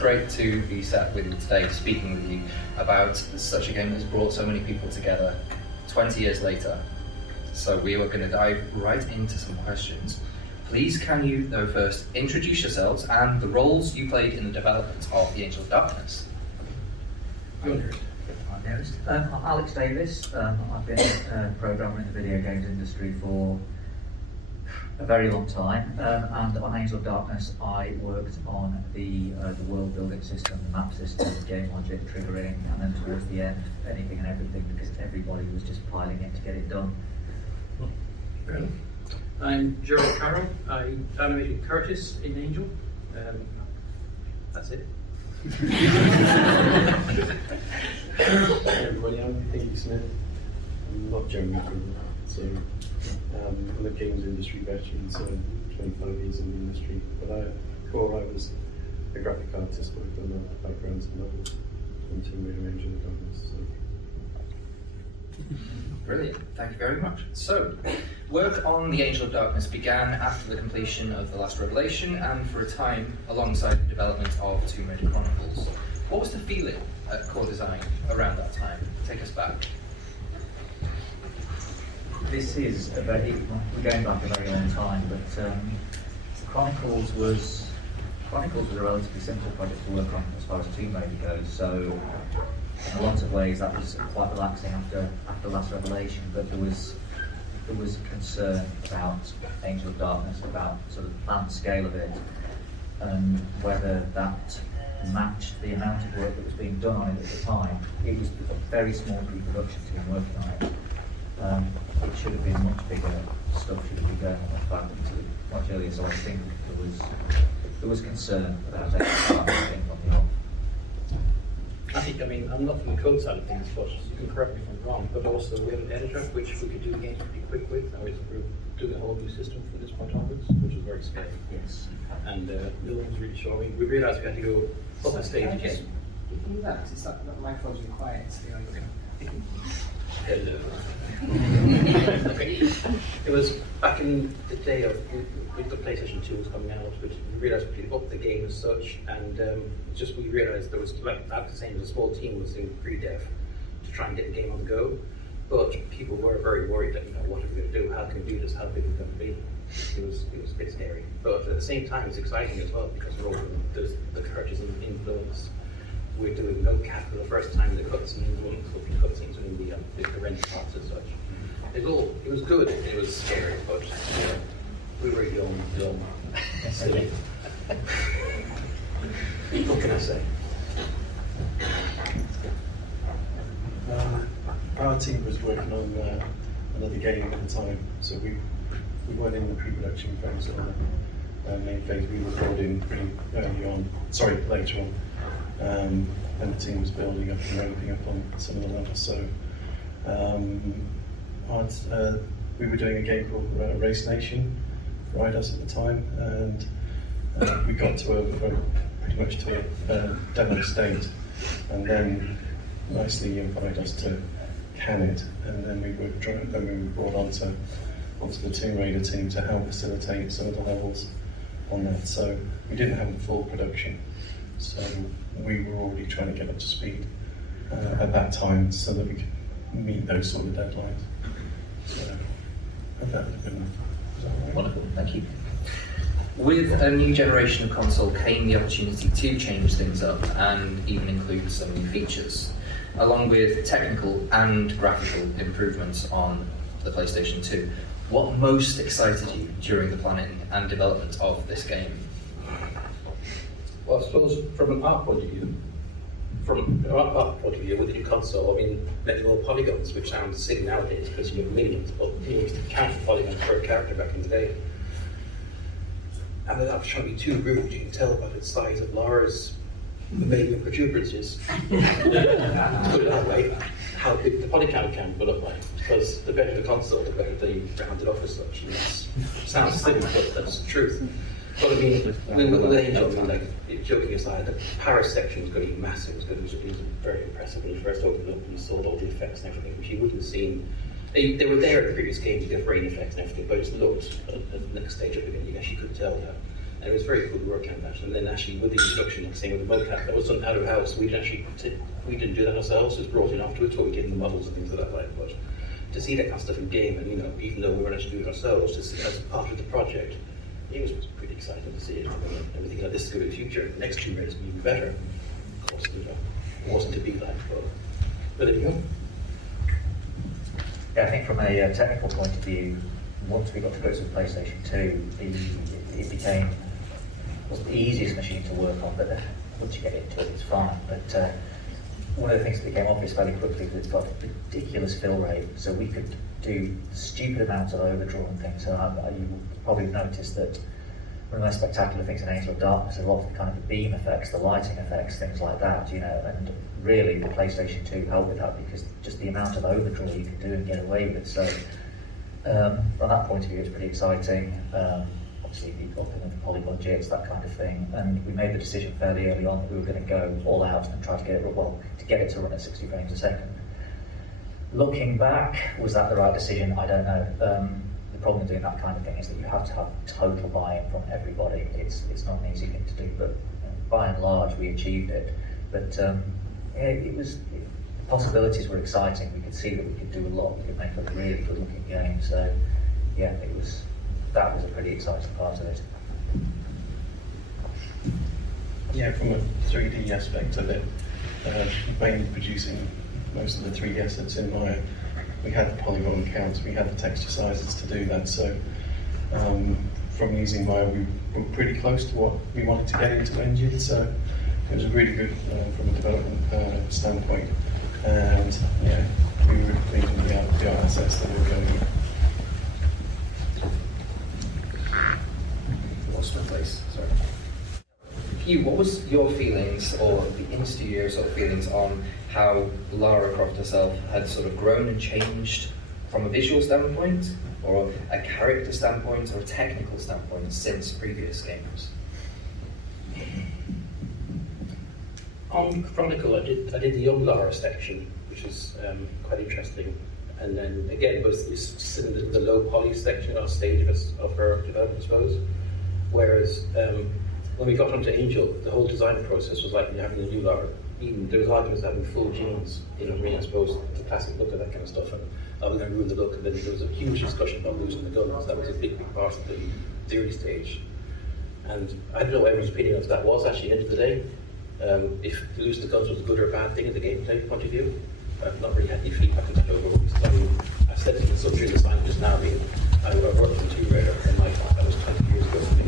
great to be sat with you today, speaking with you about such a game that's brought so many people together 20 years later. So we are going to dive right into some questions. Please can you, though, first introduce yourselves and the roles you played in the development of The Angel of Darkness? I'm Alex Davis. I've been a programmer in the video games industry for a very long time, and on Angel of Darkness I worked on the world building system, the map system, game logic, triggering, and then towards the end anything and everything, because everybody was just piling in to get it done. I'm Gerald Carroll. I animated Curtis in Angel. That's it. Hey everybody, I'm Pete Smith. I'm not Jeremy McGruber, so I'm a games industry veteran, so 25 years in the industry. But before I was a graphic artist, worked on the backgrounds and novels from Tomb Raider, Angel of Darkness. So. Brilliant, thank you very much. So, work on The Angel of Darkness began after the completion of The Last Revelation and for a time alongside the development of Tomb Raider Chronicles. What was the feeling at Core Design around that time? Take us back. This is we're going back a very long time, but Chronicles was a relatively simple project to work on as far as Tomb Raider goes, so in a lot of ways that was quite relaxing after Last Revelation, but there was concern about Angel of Darkness, about sort of the planned scale of it, and whether that matched the amount of work that was being done on it at the time. It was a very small pre-production team working on it. It should have been much bigger, stuff should have been going on the fact much earlier, so I think there was concern about Angel of Darkness being on the off. I mean, I'm not from the code side of things, but you can correct me if I'm wrong, but also we have an editor, which we could do the games pretty quick with, and we're doing a whole new system from this point onwards, which is very scary. Yes. And the building was really short. We realised we had to go up the stage again. If you do that, because it's like the microphone's really quiet, it's the idea. Hello. Okay. It was back in the day of with the PlayStation 2 was coming out, which we realised we could up the game as such, and just we realised there was, like the same as a small team was in pre-dev to try and get the game on the go, but people were very worried that, what are we going to do? How can we do this? How big is it going to be? It was a bit scary, but at the same time it's exciting as well, because we're all the characters in influence. We're doing no cap for the first time. The cutscenes, the rent parts as such. It was good. It was scary, but we were young, dumb, silly. What can I say? Our team was working on another game at the time, so we weren't in the pre-production phase or the main phase. We were recording pretty later on. And the team was building up and ramping up on some of the levels. So we were doing a game called Race Nation for IDOS at the time, and we got to pretty much to a demo state, and then nicely invited us to can it, and then we were brought onto the Tomb Raider team to help facilitate some of the levels on that. So we didn't have a full production. So we were already trying to get up to speed at that time so that we could meet those sort of deadlines. So that would have been right. Wonderful, thank you. With a new generation of console came the opportunity to change things up and even include some new features, along with technical and graphical improvements on the PlayStation 2. What most excited you during the planning and development of this game? Well, I suppose from an art point of view, with the new console, I mean, letting all polygons, which sounds silly nowadays because you have millions, but you used to count polygons per character back in the day. And that was trying to be too rude. You can tell by the size of Laura's mammalian protuberances, to put it that way, how big the polygon can put up by. Because the better the console, the better they round it off as such. And it sounds silly, but that's the truth. But I mean, with Angel, like, joking aside, the Paris section was going to be massive. It was very impressive when you first opened up and you saw all the effects and everything, which you wouldn't have seen. They were there in the previous games, you get rain effects and everything, but it just looked at the next stage up again, you actually could tell that And it was very good work on that. And then actually with the introduction, like saying with the mocap, that was done out of house. We didn't do that ourselves. It was brought in afterwards, what we did in the models and things like that. Like, but to see that kind of stuff in game, and even though we weren't actually doing it ourselves, to see it as part of the project, it was pretty exciting to see it. And we think, this is going to be the future. The next Tomb Raider is going to be better. Of course, it wasn't to be like, but there you go. Yeah, I think from a technical point of view, once we got to grips with PlayStation 2, it became wasn't the easiest machine to work on, but once you get into it, it's fine. But one of the things that became obvious fairly quickly was it's got a ridiculous fill rate, so we could do stupid amounts of overdraw and things. So you will probably notice that one of the most spectacular things in Angel of Darkness is a lot of the kind of the beam effects, the lighting effects, things like that, and really the PlayStation 2 helped with that because just the amount of overdraw you can do and get away with. So from that point of view, it's pretty exciting. Obviously, you've got the polygon jigs, that kind of thing, and we made the decision fairly early on that we were going to go all out and try to get it to run at 60 frames a second. Looking back, was that the right decision? I don't know. The problem with doing that kind of thing is that you have to have total buy-in from everybody. It's not an easy thing to do, but by and large, we achieved it. But the possibilities were exciting. We could see that we could do a lot. We could make a really good-looking game. So, yeah, that was a pretty exciting part of it. Yeah, from a 3D aspect of it, mainly producing most of the 3D assets in Maya, we had the polygon counts, we had the texture sizes to do that. So from using Maya, we were pretty close to what we wanted to get into Engine. So it was really good from a development standpoint. And yeah, we were pleased with the art assets that we were going with. Lost my place, sorry. Hugh, what was your feelings, or the in-studio sort of feelings, on how Lara Croft herself had sort of grown and changed from a visual standpoint, or a character standpoint, or a technical standpoint since previous games? On Chronicle, I did the young Lara section, which is quite interesting. And then again, it was in the low poly section or stage of her development, I suppose. Whereas when we got onto Angel, the whole design process was like having a new Lara. Even there was arguments having full jeans in Arena, I suppose, the classic look of that kind of stuff. And I was going to ruin the look, and then there was a huge discussion about losing the guns. That was a big part of the early stage. And I don't know what everyone's opinion of that was actually at the end of the day. If losing the guns was a good or a bad thing in the gameplay point of view. I've not really had any feedback on that overall. I said to some during the sign just now, I worked on Tomb Raider, and that was 20 years ago for me.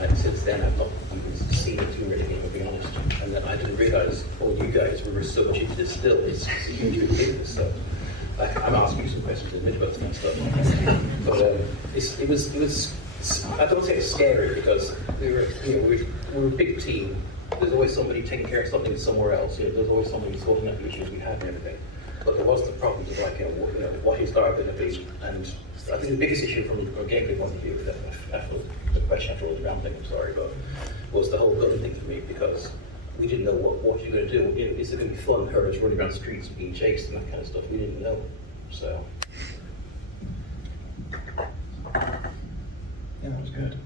And since then, I've not even seen a Tomb Raider game, to be honest. And then I didn't realise all you guys were so much into this still. It's a huge business. So I'm asking you some questions in a minute about this kind of stuff. But it was. I don't say it's scary because we were a big team. There's always somebody taking care of something somewhere else. There's always somebody sorting out the issues we had and everything. But there was the problems of what is Lara going to be? And I think the biggest issue from a gameplay point of view, the question after all the rambling, I'm sorry, but was the whole gun thing for me, because we didn't know what you're going to do. Is it going to be fun, her just running around the streets being chased and that kind of stuff? We didn't know. So. Yeah, that was good.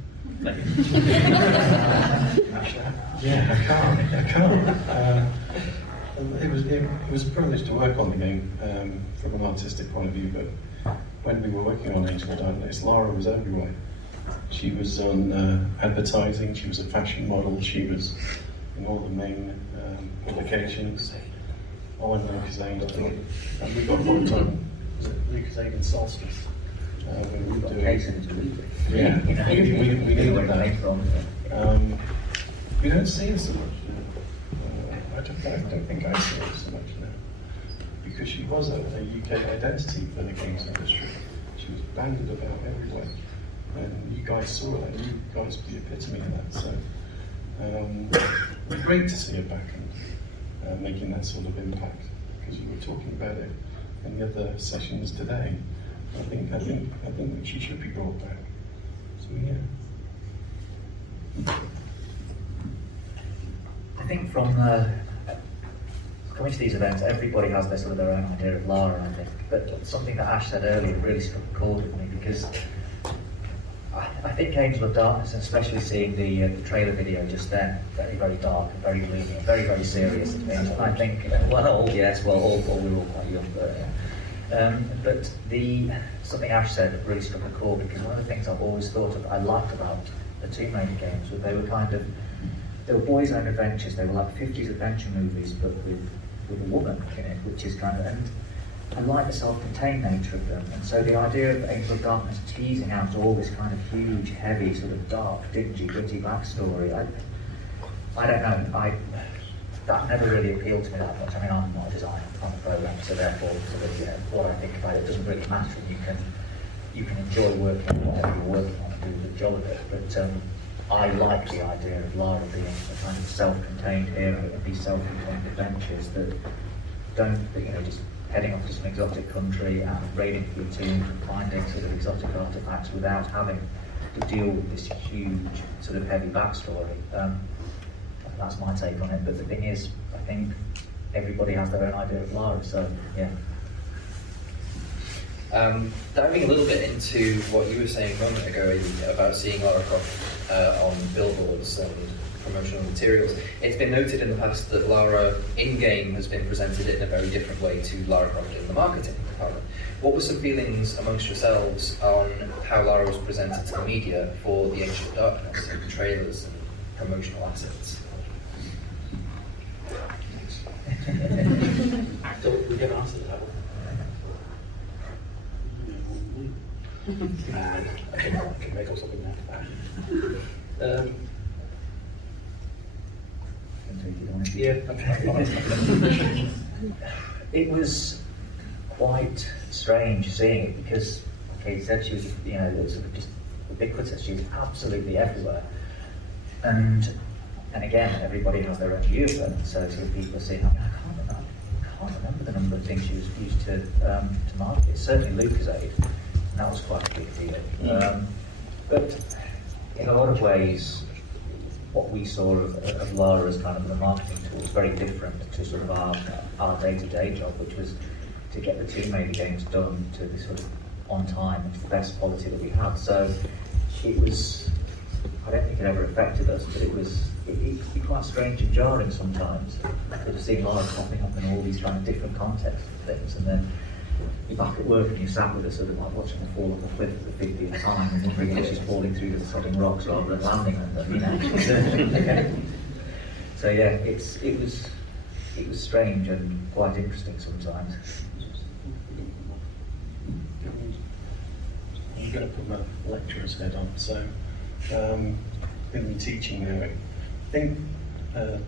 Yeah, I can't. It was a privilege to work on the game from an artistic point of view, but when we were working on Angel of Darkness, Lara was everywhere. She was on advertising, she was a fashion model, she was in all the main publications. Oh, and Lucasade, I think. And we got worked on, was it Lucasade and Solstice? When we were doing, yeah, we needed that. We don't see her so much now. I don't think I see her so much now. Because she was a UK identity for the games industry. She was banded about everywhere. And you guys saw that, you guys were the epitome of that. So it was great to see her back and making that sort of impact. Because you were talking about it in the other sessions today. I think that she should be brought back. So yeah. I think from coming to these events, everybody has their sort of their own idea of Lara, I think. But something that Ash said earlier really struck a chord with me, because I think Angel of Darkness, and especially seeing the trailer video just then, very, very dark and very gloomy and very, very serious. And I think, well, yes, well, all we were all quite young, but something Ash said really struck a chord, because one of the things I've always thought of, I liked about the Tomb Raider games, was they were boys' own adventures. They were like 50s adventure movies, but with a woman in it, which is kind of, and I like the self-contained nature of them. And so the idea of Angel of Darkness teasing out all this kind of huge, heavy, sort of dark, dingy, gritty backstory, I don't know, that never really appealed to me that much. I mean, I'm not a designer, I'm a programmer, so therefore, sort of, what I think about it doesn't really matter. You can enjoy working on whatever you're working on and do a good job of it. But I like the idea of Lara being a kind of self-contained hero, and these self-contained adventures that don't, just heading off to some exotic country and raiding for your tomb and finding sort of exotic artifacts without having to deal with this huge, sort of heavy backstory. That's my take on it. But the thing is, I think everybody has their own idea of Lara, so yeah. Diving a little bit into what you were saying a moment ago, Aidan, about seeing Lara Croft on billboards and promotional materials, it's been noted in the past that Lara in-game has been presented in a very different way to Lara Croft in the marketing department. What were some feelings amongst yourselves on how Lara was presented to the media for the Angel of Darkness and trailers and promotional assets? So we can answer that one. I can make up something now. Yeah. It was quite strange seeing it, because, okay, he said she was, sort of just ubiquitous. She was absolutely everywhere, and again, everybody has their own view of her. So sort of people are saying, I can't remember the number of things she was used to market. Certainly Lucasade, and that was quite a big deal. But in a lot of ways, what we saw of Lara as kind of the marketing tool was very different to sort of our day-to-day job, which was to get the Tomb Raider games done to the sort of on time and to the best quality that we had. So it was, I don't think it ever affected us, but it could be quite strange and jarring sometimes. Sort of seeing Lara popping up in all these kind of different contexts and things, and then you're back at work and you sat with her sort of like watching her fall off a cliff for the 50th time and wondering if she's falling through the sodding rocks rather than landing on them, So yeah, it was strange and quite interesting sometimes. I'm going to put my lecturer's head on, so going to be teaching now. I think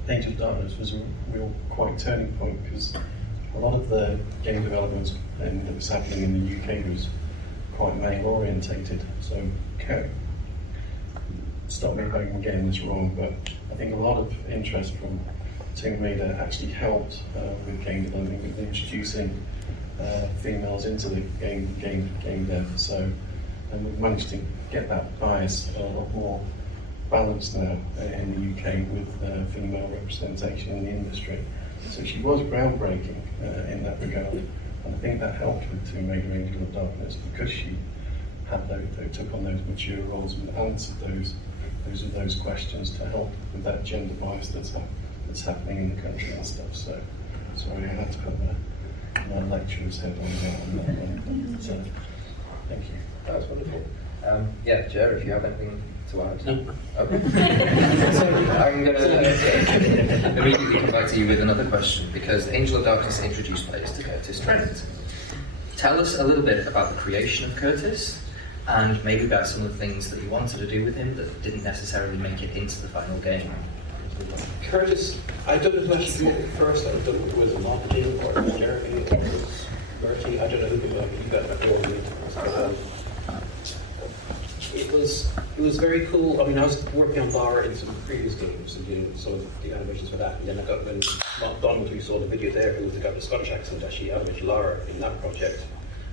Angel of Darkness was a real quite turning point, because a lot of the game development that was happening in the UK was quite male orientated. So, stop me if I'm getting this wrong, but I think a lot of interest from Tomb Raider actually helped with game development, with introducing females into the game dev. So, and we've managed to get that bias a lot more balanced now in the UK with female representation in the industry. So she was groundbreaking in that regard, and I think that helped with Tomb Raider Angel of Darkness, because she had took on those mature roles and answered those questions to help with that gender bias that's happening in the country and stuff. So sorry, I had to put my lecturer's head on that one. So thank you. That was wonderful. Yeah, Jer, if you have anything to add. No. Okay. So I'm going to immediately come back to you with another question, because Angel of Darkness introduced players to Curtis Trent. Tell us a little bit about the creation of Curtis, and maybe about some of the things that you wanted to do with him that didn't necessarily make it into the final game. Curtis, I don't know who actually came up with it first. I don't know if it was marketing or Jeremy or Bertie. I don't know who came up with it. You better go on it. It was very cool. I mean, I was working on Lara in some previous games and doing some of the animations for that. And then when Mark Donald, who saw the video there, who was the guy with the Scottish accent, actually animated Lara in that project,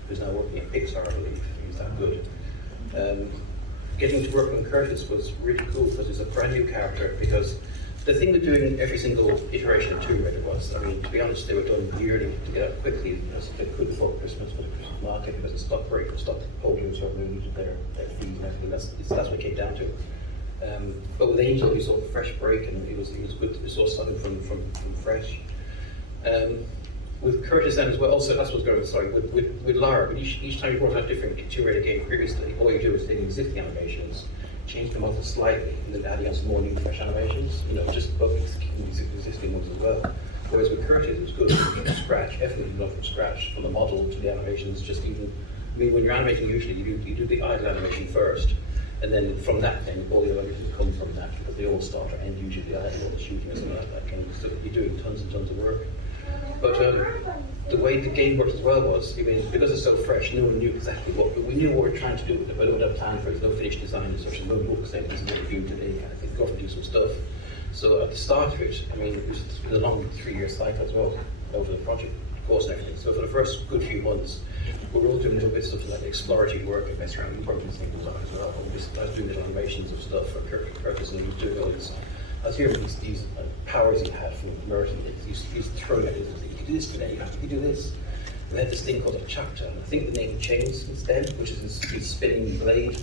who's now working at Pixar, I believe. He was that good. Getting to work with Curtis was really cool, because he's a brand new character, because the thing with doing every single iteration of Tomb Raider was, I mean, to be honest, they were done yearly to get out quickly as they could before Christmas for the Christmas market because the stock break for stock holders who needed their fees and everything. That's what it came down to. But with Angel, we saw a fresh break, and it was good. We saw something from fresh. With Curtis then as well. Also, that's what's going. Sorry, with Lara. But each time you brought out a different Tomb Raider game previously, all you do is take existing animations, change them out slightly, and then adding on some more new fresh animations. You know, just above existing ones as well. Whereas with Curtis, it was good from scratch. Definitely not from scratch, from the model to the animations. Just even, I mean, when you're animating, usually you do the idle animation first. And then from that, then all the other animations come from that because they all start or end usually the idle or shooting or something like that. And so you're doing tons and tons of work. But the way the game worked as well was, I mean, because it's so fresh, no one knew exactly we knew what we were trying to do with it, but we don't have plan for it. There's no finished design, there's sort of no book saying this is what we're doing today, kind of thing. Go off and do some stuff. So at the start of it, I mean, it was a long 3-year cycle as well over the project course and everything. So for the first good few months, we were all doing little bits of like exploratory work and messing around with working things as well. I was doing little animations of stuff for Curtis, and he was doing all this. I was hearing these powers he had from Merton. He was throwing at it. You can do this today, you can do this. And they had this thing called a chapter, and I think the name changed instead, which is this spinning blade.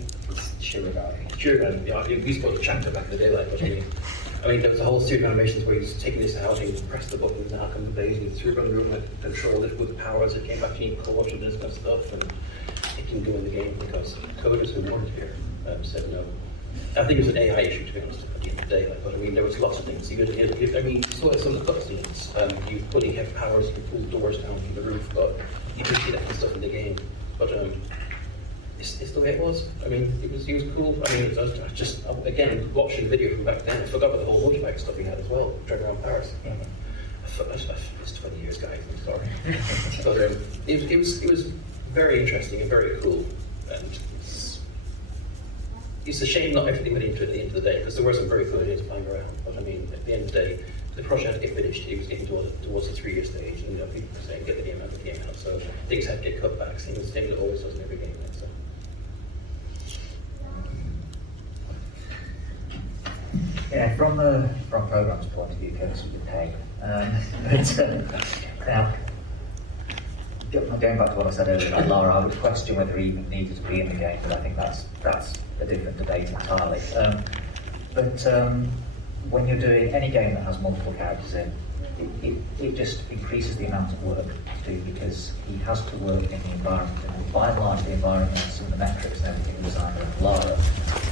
Shurigan, yeah, we used to call it a chapter back in the day, like, but I mean, there was a whole series of animations where he's taking this out, and he pressed the buttons, and out come the blade, and he threw it around the room, and controlled it with the powers. It came back to you, co-watch and this kind of stuff, and it didn't go in the game because coders who weren't here said no. I think it was an AI issue, to be honest, at the end of the day. Like, but I mean, there was lots of things. You saw some of the cutscenes. You fully have powers, you can pull doors down from the roof, but you can see that kind of stuff in the game. But it's the way it was. I mean, he was cool. I mean, I was just again watching the video from back then. I forgot about the whole motorbike stuff he had as well, driving around Paris. It's 20 years, guys. I'm sorry, but it was very interesting and very cool. And it's a shame not everything went into it at the end of the day, because there were some very good ideas flying around. But I mean, at the end of the day, the project had to get finished. It was getting towards the 3-year stage, and people were saying, get the game out, So things had to get cut back. Same with also in every game. So. Yeah, from program's point of view, Curtis was a pain. Now, going back to what I said earlier about Lara, I would question whether he even needed to be in the game, but I think that's a different debate entirely. But when you're doing any game that has multiple characters in, it just increases the amount of work to do, because he has to work in the environment. And by and large, the environments and the metrics and everything are designed around Lara,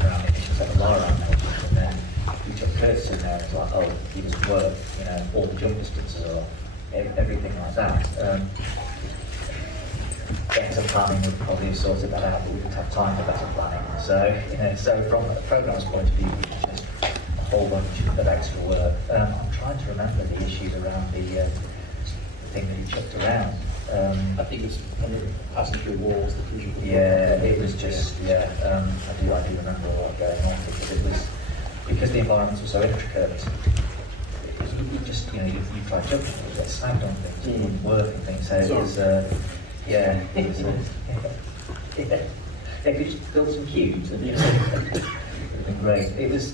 around the initial set of Lara animations, and then you took Curtis in there and it's like, oh, he doesn't work, all the jump distances are off, everything like that. Better planning would probably have sorted that out, but we didn't have time for better planning. So from a program's point of view, just a whole bunch of extra work. I'm trying to remember the issues around the thing that he chucked around. I think it's passing through walls. Yeah, it was just I do remember all that going on, because the environments were so intricate. You just you try jumping, you get snagged on things, it wouldn't work and things. So it was. Yeah, if you just build some cubes, it would have been great. It was,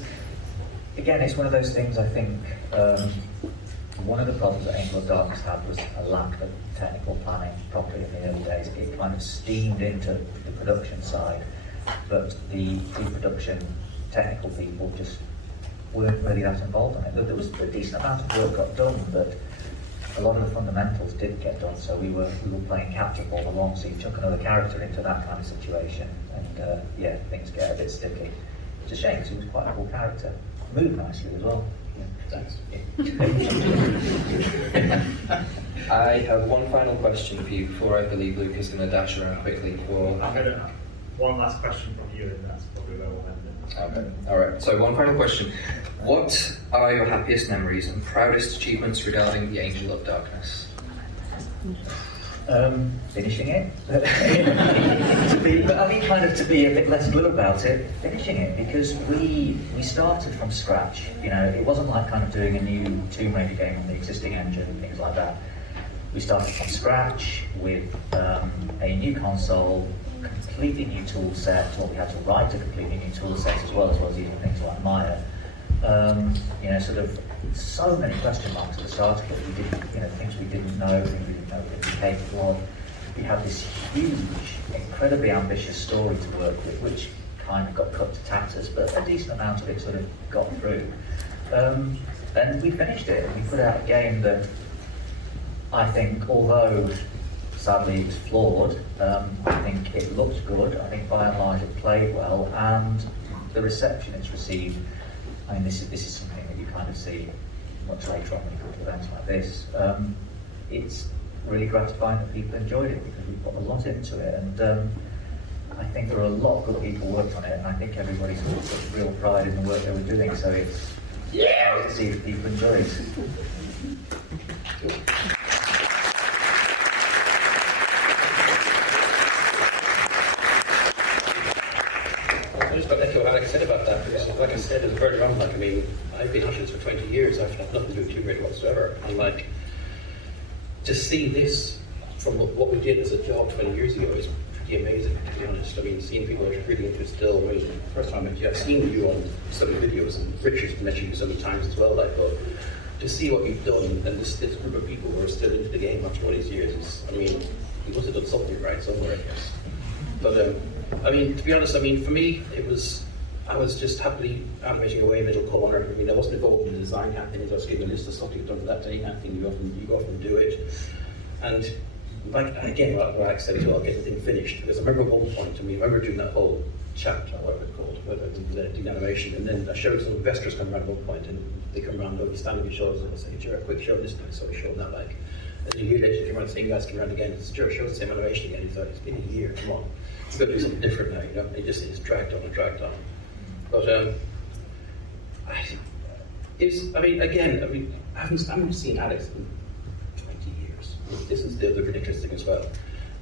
again, it's one of those things. I think one of the problems that Angel of Darkness had was a lack of technical planning properly in the early days. It kind of steamed into the production side, but the pre-production technical people just weren't really that involved in it. There was a decent amount of work got done, but a lot of the fundamentals didn't get done, so we were playing catch-up all along, so you chuck another character into that kind of situation, and things get a bit sticky. It's a shame, because he was quite a cool character. Moved nicely as well. Thanks. I have one final question for you before I believe Luke is going to dash around quickly for... I'm going to have one last question from you, and that's probably where we'll end it. Okay, alright, so one final question. What are your happiest memories and proudest achievements regarding the Angel of Darkness? Finishing it. To be a bit less blue about it, finishing it, because we started from scratch. It wasn't like kind of doing a new Tomb Raider game on the existing engine and things like that. We started from scratch with a new console, completely new tool set. Well, we had to write a completely new tool set as well as using things like Maya. You know, sort of so many question marks at the start of it. We didn't, you know, things we didn't know, things we didn't know we were capable of. We had this huge, incredibly ambitious story to work with, which kind of got cut to tatters, but a decent amount of it sort of got through. And we finished it, and we put out a game that I think, although sadly it was flawed, I think it looked good. I think by and large it played well, and the reception it's received, I mean, this is something that you kind of see much later on when you go to events like this. It's really gratifying that people enjoyed it because we put a lot into it, and I think there are a lot of good people worked on it, and I think everybody sort of took real pride in the work they were doing, so it's nice to see that people enjoy it. I just got to echo what Alex said about that, because like I said, as further on, like, I mean, I've been on this for 20 years, I've had nothing to do with Tomb Raider whatsoever, and like, to see this from what we did as a job 20 years ago is pretty amazing, to be honest. I mean, seeing people that are really into it still, I mean, the first time I met you, I've seen you on some videos, and Richard's met you so many times as well, like, but to see what you've done, and this group of people who are still into the game after all these years is, I mean, you must have done something right somewhere, I guess. But, I mean, to be honest, I mean, for me, I was just happily animating away in the middle corner. I mean, I wasn't involved in the design kind of thing. I was given a list of stuff you've done for that day kind of thing. You go off and do it. And like, again, like Alex said as well, get the thing finished. Because I remember at one point, I remember doing that whole chapter, whatever it's called, the animation, and then I showed some investors come around at one point, and they come around, you stand up and show us, and I say, Jared, quick, show this thing. So we showed that, like, and a year later, they come around, the same guys come around again, and Jared, show the same animation again. He's like, it's been a year, come on. It's got to do something different now, you know? It's dragged on and dragged on. But I mean, again, I mean, I haven't seen Alex in 20 years. This is the other ridiculous thing as well.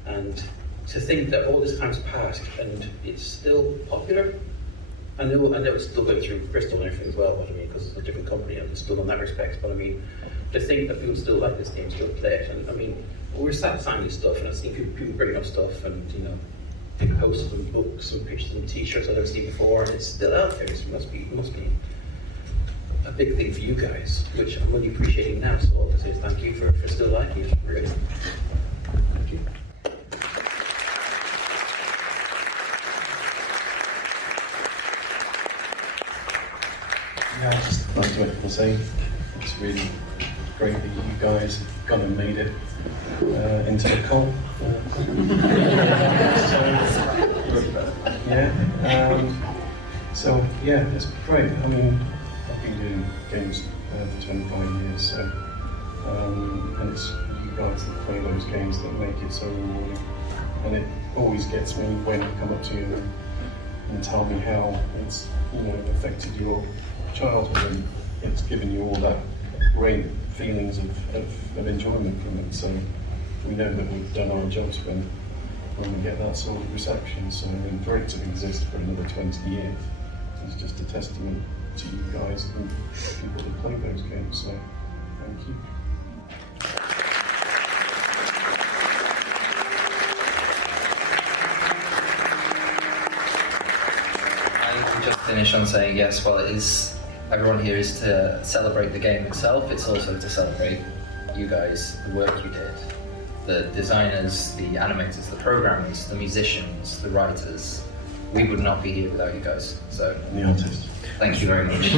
And to think that all this time's passed and it's still popular. I know it's still going through Bristol and everything as well, but I mean, because it's a different company and it's still in that respect. But I mean, to think that people still like this game, still play it, and I mean, we're sat signing stuff, and I've seen people bringing up stuff, and you know, people posted some books and pictures and T-shirts I've never seen before, and it's still out there. So it must be a big thing for you guys, which I'm really appreciating now. So I'll say thank you for still liking it. Really. Thank you. Yeah, I'd just like to echo the same. It's really great that you guys have gone and made it into the cult. So yeah, it's great. I mean, I've been doing games for 25 years, so and it's you guys that play those games that make it so rewarding. And it always gets me when I come up to you and tell me how it's, you know, affected your childhood, and it's given you all that great feelings of enjoyment from it. So we know that we've done our jobs when we get that sort of reception. So I mean, for it to exist for another 20 years is just a testament to you guys and people that play those games. So thank you. Just finish on saying yes, well, everyone here is to celebrate the game itself. It's also to celebrate you guys, the work you did, the designers, the animators, the programmers, the musicians, the writers. We would not be here without you guys. So, And the artist. thank you very much.